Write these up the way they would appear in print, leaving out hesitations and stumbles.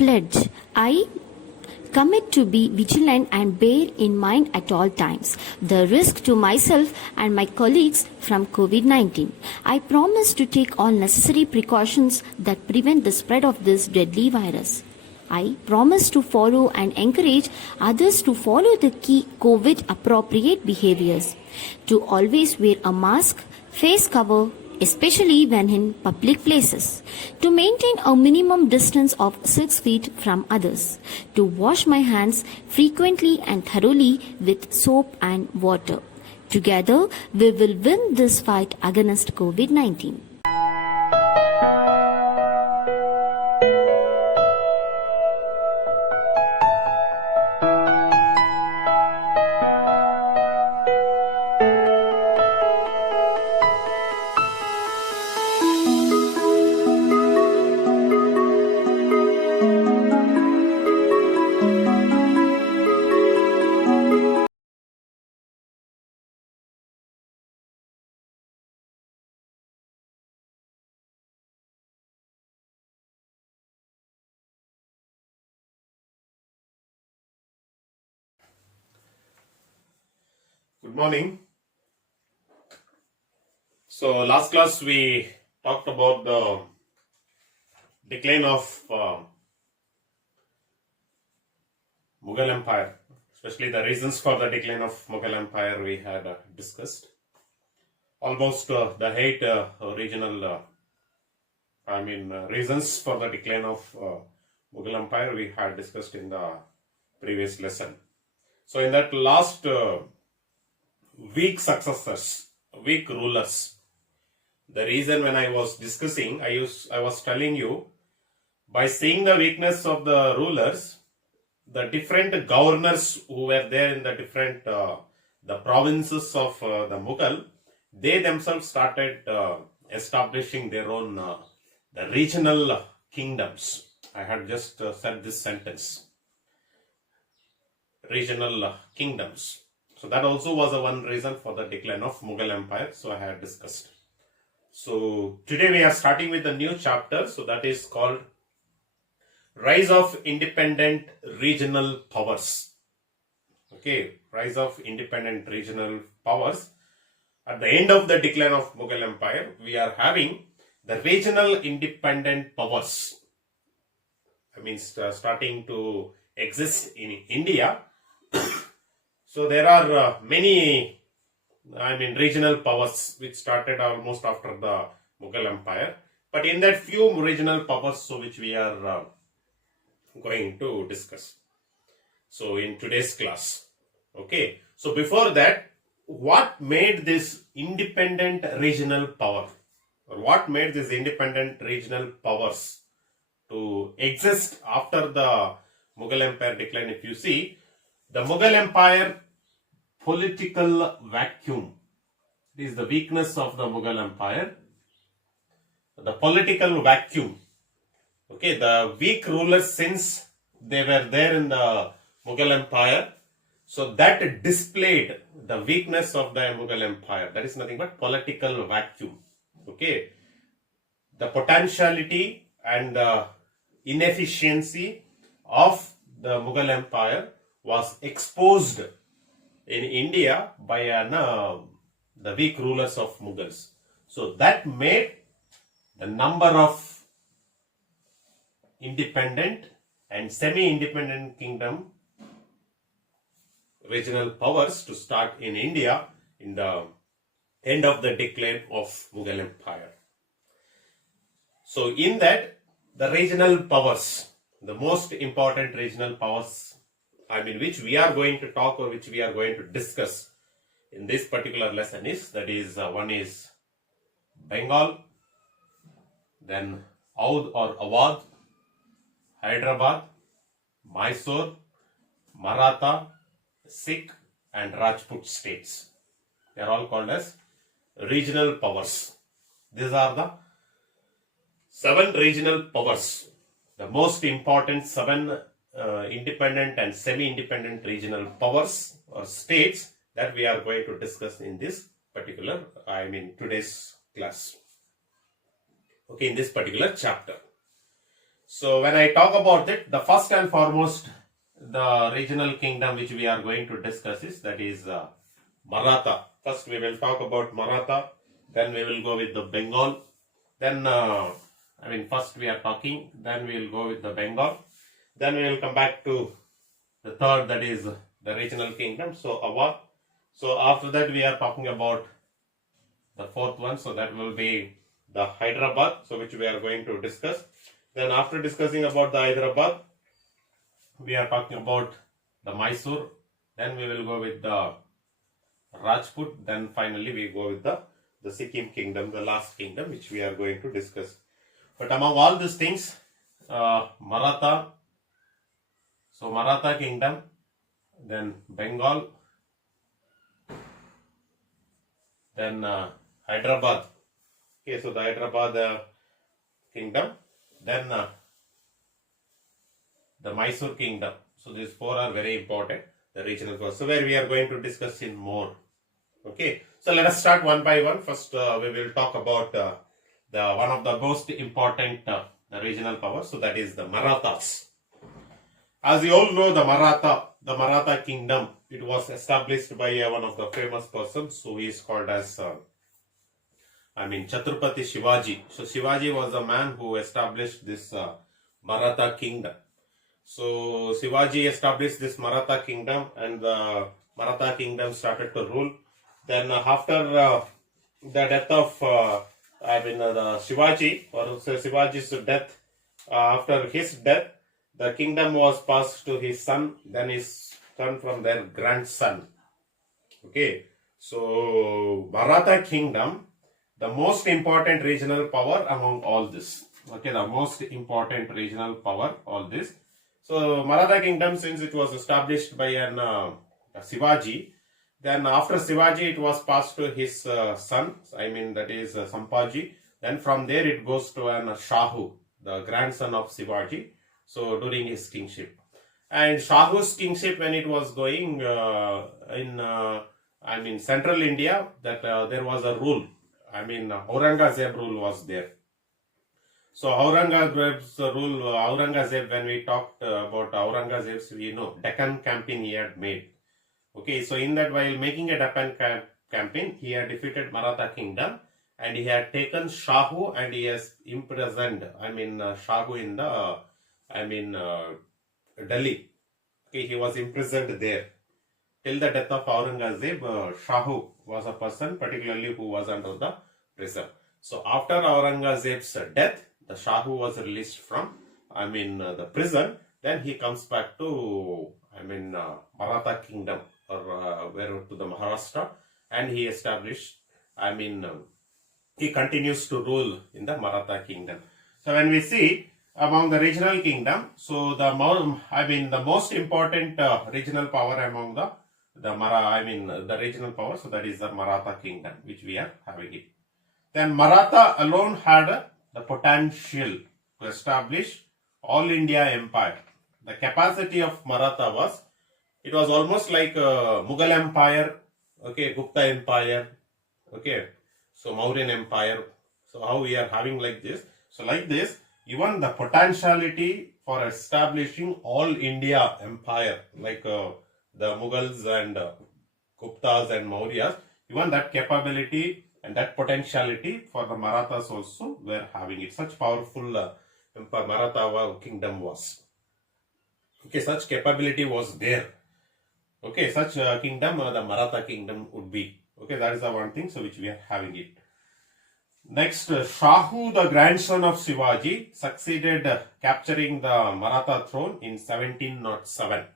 pledge. I commit to be vigilant and bear in mind at all times the risk to myself and my colleagues from COVID-19. I promise to take all necessary precautions that prevent the spread of this deadly virus. I promise to follow and encourage others to follow the key COVID appropriate behaviors, to always wear a mask, face cover, especially when in public places, to maintain a minimum distance of 6 feet from others, to wash my hands frequently and thoroughly with soap and water. Together, we will win this fight against COVID-19. Good morning. So last class we talked about the decline of Mughal Empire, especially the reasons for the decline of Mughal Empire we had discussed. Almost the 8 regional reasons for the decline of Mughal Empire we had discussed in the previous lesson. So in that last weak successors, weak rulers. The reason when I was discussing, I was telling you, by seeing the weakness of the rulers, the different governors who were there in the different the provinces of the Mughal, they themselves started establishing their own the regional kingdoms. I had just said this sentence, regional kingdoms. So that also was one reason for the decline of Mughal Empire. So I had discussed. So today we are starting with a new chapter. So that is called Rise of Independent Regional Powers. Okay, Rise of Independent Regional Powers. At the end of the decline of Mughal Empire, we are having the regional independent powers. Starting to exist in India. So there are many, regional powers which started almost after the Mughal Empire. But in that few regional powers, which we are going to discuss. So in today's class. Okay. So before that, what made this independent regional power? Or what made these independent regional powers to exist after the Mughal Empire decline? If you see, the Mughal Empire political vacuum. This is the weakness of the Mughal Empire. The political vacuum. Okay, the weak rulers, since they were there in the Mughal Empire, so that displayed the weakness of the Mughal Empire. That is nothing but political vacuum. Okay, the potentiality and the inefficiency of the Mughal Empire was exposed in India by the weak rulers of Mughals. So that made the number of independent and semi-independent kingdom regional powers to start in India in the end of the decline of Mughal Empire. So in that, the regional powers, the most important regional powers, which we are going to talk or which we are going to discuss in this particular lesson is, one is Bengal, then Oudh or Awadh, Hyderabad, Mysore, Maratha, Sikh and Rajput states. They are all called as regional powers. These are the 7 regional powers, the most important 7 independent and semi-independent regional powers or states that we are going to discuss in this particular, today's class. Okay, in this particular chapter. So when I talk about it, the first and foremost, the regional kingdom which we are going to discuss is that is Maratha. First we will talk about Maratha, then we will go with the Bengal, then first we are talking, then we will go with the Bengal, then we will come back to the third, that is the regional kingdom, so Awadh. So after that we are talking about the fourth one, so that will be the Hyderabad, so which we are going to discuss. Then after discussing about the Hyderabad, we are talking about the Mysore, then we will go with the Rajput, then finally we go with the Sikkim kingdom, the last kingdom which we are going to discuss. But among all these things, Maratha, so Maratha kingdom, then Bengal, then Hyderabad. Okay, so the Hyderabad kingdom, then the Mysore kingdom. So these four are very important, the regional powers. So where we are going to discuss in more. Okay, so let us start one by one. First, we will talk about the one of the most important the regional powers. So that is the Marathas. As you all know, the Maratha kingdom, it was established by one of the famous persons who is called as Chhatrapati Shivaji. So Shivaji was the man who established this Maratha kingdom. So Shivaji established this Maratha kingdom, and the Maratha kingdom started to rule. Then after the death of the Shivaji, or so Shivaji's death, after his death, the kingdom was passed to his son, then his son from their grandson. Okay, so Maratha kingdom, the most important regional power among all this. Okay, the most important regional power, all this. So Maratha kingdom, since it was established by an Shivaji, then after Shivaji it was passed to his son, that is Sampaji. Then from there it goes to an Shahu, the grandson of Shivaji. So during his kingship, and Shahu's kingship, when it was going in central India, that there was a rule. Aurangzeb rule was there. So Aurangzeb's rule, Aurangzeb, when we talked about Aurangzeb's, Deccan campaign he had made. Okay, so in that, while making a Deccan campaign, he had defeated Maratha kingdom, and he had taken Shahu, and he has imprisoned, Shahu in the, Delhi. Okay, he was imprisoned there. Till the death of Aurangzeb, Shahu was a person particularly who was under the prison. So after Aurangzeb's death, the Shahu was released from, the prison. Then he comes back to, Maratha kingdom, or where to the Maharashtra, and he established, he continues to rule in the Maratha kingdom. So when we see among the regional kingdom, so the most important regional power among the regional power, so that is the Maratha kingdom, which we are having it. Then Maratha alone had the potential to establish all India empire. The capacity of Maratha was, it was almost like Mughal empire, okay, Gupta empire, okay, so Mauryan empire. So how we are having like this. So like this, even the potentiality for establishing all India empire, like the Mughals and Guptas and Mauryas, even that capability and that potentiality for the Marathas also were having it. Such powerful Maratha kingdom was. Okay, such capability was there. Okay, such kingdom, the Maratha kingdom would be. Okay, that is the one thing, so which we are having it. Next, Shahu, the grandson of Shivaji, succeeded capturing the Maratha throne in 1707.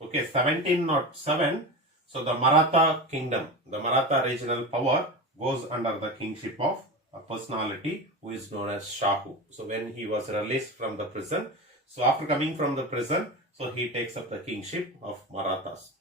Okay, 1707. So the Maratha kingdom, the Maratha regional power, goes under the kingship of a personality who is known as Shahu. So when he was released from the prison, so after coming from the prison, so he takes up the kingship of Marathas.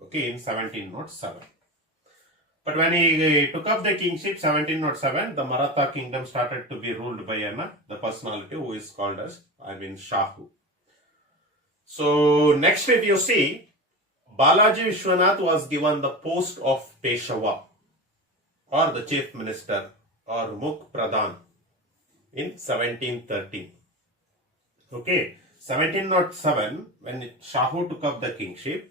Okay, in 1707. But when he took up the kingship 1707, the Maratha kingdom started to be ruled by the personality who is called as Shahu. So next, if you see, Balaji Vishwanath was given the post of Peshwa, or the chief minister, or Mukh Pradhan, in 1713. Okay, 1707, when Shahu took up the kingship,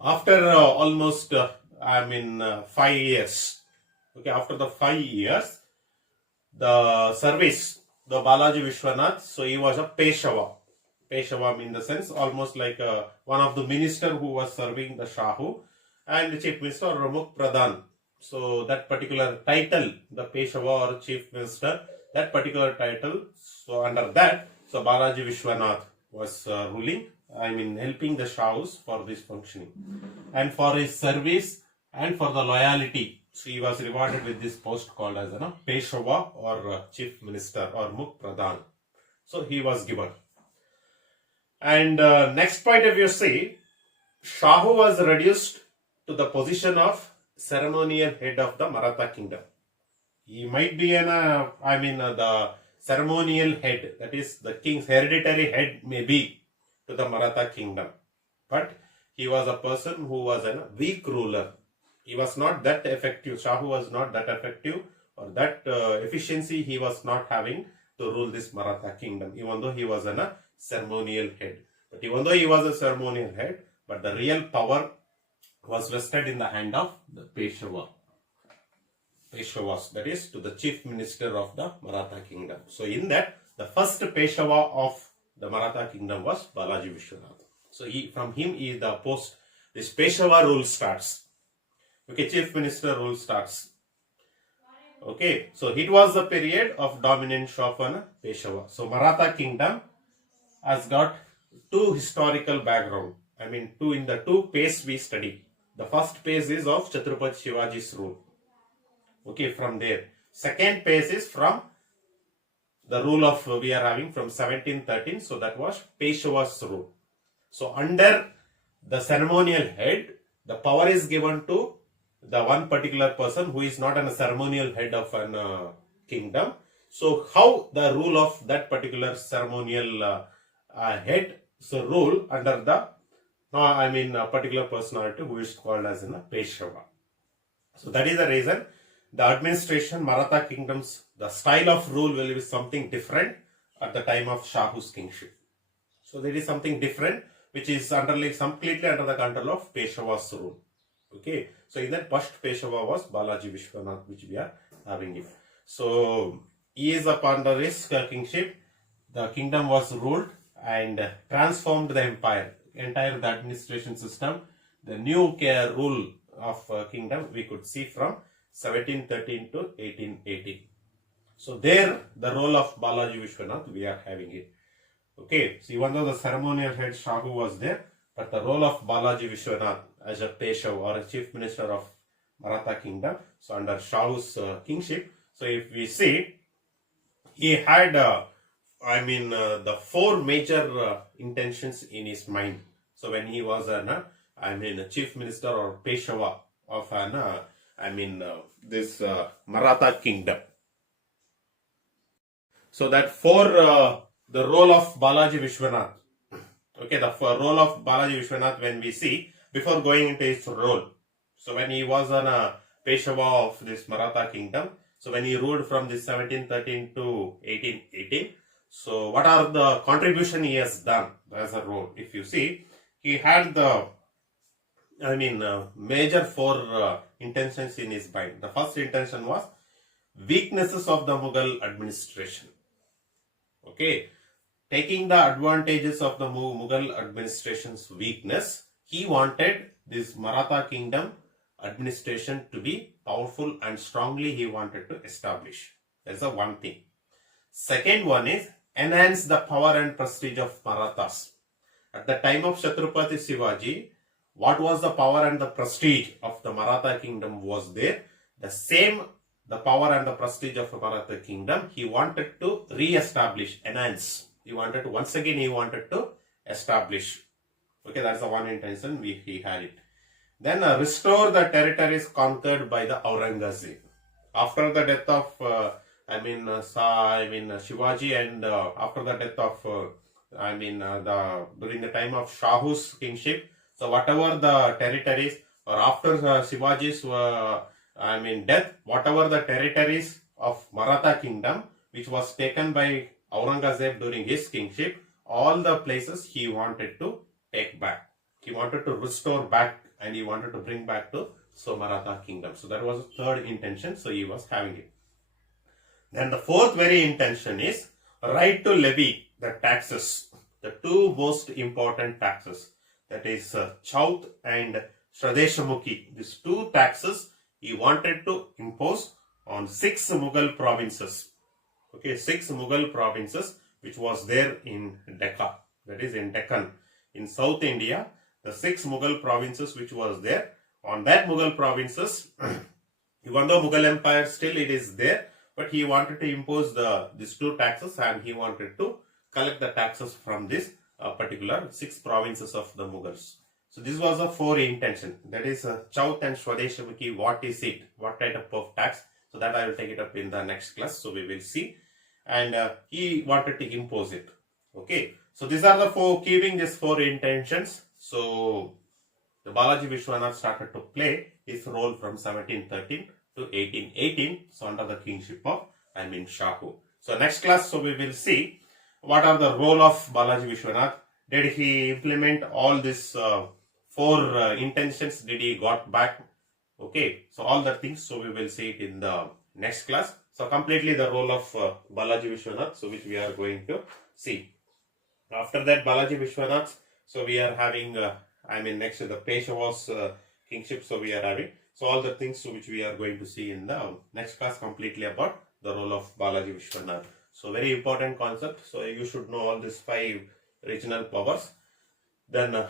after almost, 5 years. Okay, after the 5 years, the service, the Balaji Vishwanath, so he was a Peshwa. Peshwa in the sense almost like one of the minister who was serving the Shahu, and the chief minister or Mukh Pradhan. So that particular title, the Peshwa or chief minister, that particular title, so under that, so Balaji Vishwanath was ruling, helping the Shahus for this functioning. And for his service and for the loyalty, so he was rewarded with this post called as a Peshwa or chief minister or Mukh Pradhan. So he was given. And next point, if you see, Shahu was reduced to the position of ceremonial head of the Maratha Kingdom. He might be the ceremonial head, that is the king's hereditary head may be to the Maratha Kingdom. But he was a person who was a weak ruler. He was not that effective. Shahu was not that effective or that efficiency he was not having to rule this Maratha Kingdom, even though he was a ceremonial head. But even though he was a ceremonial head, but the real power was vested in the hand of the Peshwa. Peshwas, that is to the chief minister of the Maratha Kingdom. So in that, the first Peshwa of the Maratha Kingdom was Balaji Vishwanath. So from him is the post, this Peshwa rule starts. Okay, chief minister rule starts. Okay, so it was the period of dominance of Peshwa. So Maratha Kingdom has got two historical background. In the two phase we study. The first phase is of Chhatrapati Shivaji's rule. Okay, from there. Second phase is from the rule of we are having from 1713. So that was Peshwa's rule. So under the ceremonial head, the power is given to the one particular person who is not a ceremonial head of an kingdom. So how the rule of that particular ceremonial head, so rule under the a particular personality who is called as a Peshwa. So that is the reason the administration, Maratha Kingdom's, the style of rule will be something different at the time of Shahu's kingship. So there is something different which is completely under the control of Peshwa's rule. Okay, so in that first Peshwa was Balaji Vishwanath, which we are having it. So he is upon the his kingship, the kingdom was ruled and transformed the empire, entire the administration system, the new rule of kingdom we could see from 1713 to 1818. So there the role of Balaji Vishwanath we are having it. Okay, so even though the ceremonial head Shahu was there, but the role of Balaji Vishwanath as a Peshwa or a chief minister of Maratha Kingdom, so under Shahu's kingship, so if we see, he had the four major intentions in his mind. So when he was a chief minister or Peshwa of this Maratha Kingdom. So that for the role of Balaji Vishwanath. Okay, the role of Balaji Vishwanath when we see, before going into his role. So when he was a Peshwa of this Maratha Kingdom, so when he ruled from this 1713 to 1818, so what are the contribution he has done as a role? If you see, he had the major four intentions in his mind. The first intention was weaknesses of the Mughal administration. Okay, taking the advantages of the Mughal administration's weakness, he wanted this Maratha Kingdom administration to be powerful and strongly he wanted to establish. That's the one thing. Second one is enhance the power and prestige of Marathas. At the time of Chhatrapati Shivaji, what was the power and the prestige of the Maratha Kingdom was there. The same, the power and the prestige of the Maratha Kingdom, he wanted to re-establish, enhance. He wanted to establish. Okay, that's the one intention he had it. Then restore the territories conquered by the Aurangzeb. After the death of Shivaji and after the death of during the time of Shahu's kingship, so whatever the territories or after Shivaji's death, whatever the territories of Maratha Kingdom which was taken by Aurangzeb during his kingship, all the places he wanted to take back. He wanted to restore back and he wanted to bring back to Maratha Kingdom. So that was the third intention. So he was having it. Then the fourth very intention is right to levy the taxes. The two most important taxes, that is Chauth and Shradeshamukhi. These two taxes he wanted to impose on 6 Mughal provinces. Okay, 6 Mughal provinces which was there in Decca, that is in Deccan, in South India. The 6 Mughal provinces which was there, on that Mughal provinces, even though Mughal Empire still it is there, but he wanted to impose these two taxes and he wanted to collect the taxes from this particular 6 provinces of the Mughals. So this was a 4 intention, that is Chauth and Shradeshamukhi. What is it? What type of tax? So that I will take it up in the next class. So we will see. And he wanted to impose it. Okay. So these are the 4, keeping these 4 intentions. So the Balaji Vishwanath started to play his role from 1713 to 1818. So under the kingship of Shahu. So next class, so we will see what are the role of Balaji Vishwanath. Did he implement all these 4 intentions? Did he got back? Okay, so all the things, so we will see it in the next class. So completely the role of Balaji Vishwanath, so which we are going to see. After that Balaji Vishwanath, so we are having, next to the Peshwas kingship, so we are having. So all the things, so which we are going to see in the next class, completely about the role of Balaji Vishwanath. So very important concept. So you should know all these 5 regional powers. Then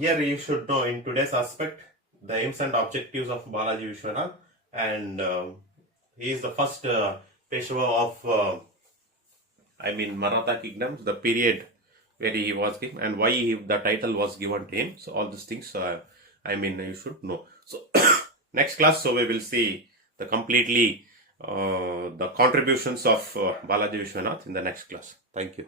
here you should know in today's aspect the aims and objectives of Balaji Vishwanath, and he is the first Peshwa of Maratha Kingdom, the period where he was given and why the title was given to him. So all these things you should know. So next class, so we will see the completely the contributions of Balaji Vishwanath in the next class. Thank you.